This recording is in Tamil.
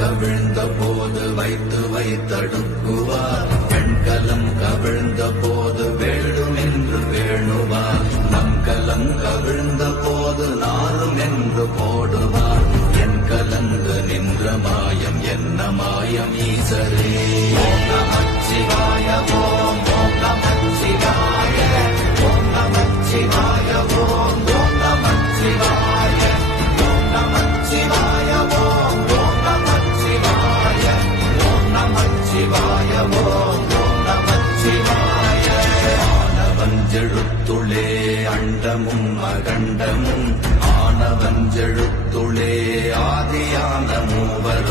கவிழ்ந்த போது வைத்து வைத்தடுக்குவார். பெண்கலம் கவிழ்ந்த போது வேடும் என்று வேணுவார். நம் கலம் கவிழ்ந்த போது நாரும் என்று போடுவார். என் கலந்து நின்ற மாயம் என்ன மாயம் ஈசரே. ஓம் நமச்சிவாய ஓம் ஓம் நமச்சிவாய ஓம் நமச்சிவாய ஓம் ஓம் நமச்சிவாய ஓம் நமச்சிவாய ஓம் ஓம் நமச்சிவாய ஓம் நமச்சிவாய ஓம் ஓம் நமச்சிவாய. ஆனவஞ்செழுத்துளே அண்டமும் அகண்டமும் ஆனவஞ்செழுத்துளே ஆதியான மூவர்